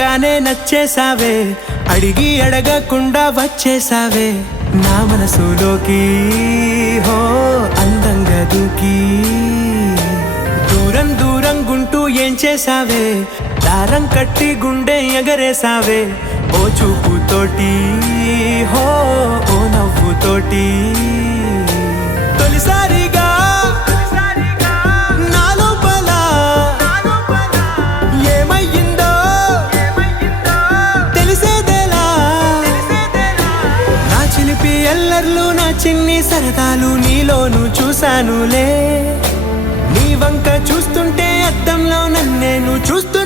చూడంగానే నచ్చేసావే, అడిగి అడగకుండా వచ్చేసావే నా మనసులోకి. హో అందంగా దూకి దూరం దూరం గుంటూ ఏం చేసావే, దారం కట్టి గుండె ఎగరేసావే ఓ చూపుతోటి. హో ఓ నవ్వుతోటి తొలిసారిగా నా లోపల ఏమయ్యిందో తెలిసేదేలా. నా చిలిపి ఎల్లర్లు నా చిన్ని సరదాలు నీలోను చూశానులే. నీ వంక చూస్తుంటే అద్దంలో నన్నేను చూస్తూ